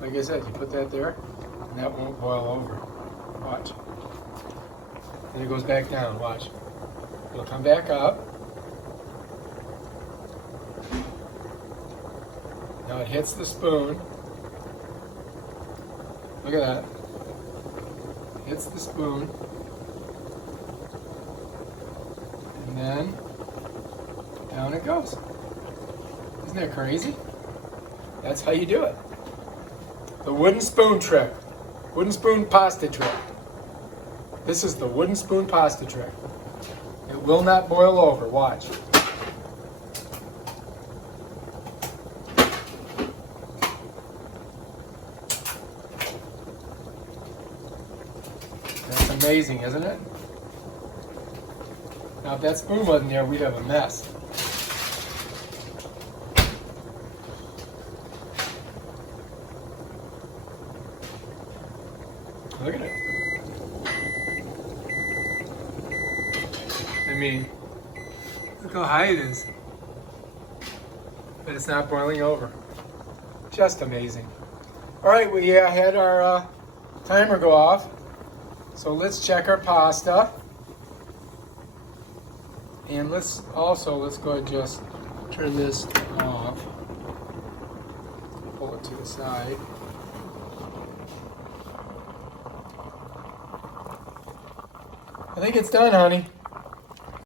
Like I said, you put that there, and that won't boil over. Watch. And it goes back down, watch. It'll come back up. Now it hits the spoon. Look at that. Hits the spoon. And then down it goes. Isn't that crazy? That's how you do it. The wooden spoon trick. Wooden spoon pasta trick. This is the wooden spoon pasta trick. It will not boil over. Watch. That's amazing, isn't it? Now, if that spoon wasn't there, we'd have a mess. Look at it. I mean, look how high it is. But it's not boiling over. Just amazing. All right, we had our timer go off. So let's check our pasta. And let's go ahead and just turn this off. Pull it to the side. I think it's done, honey.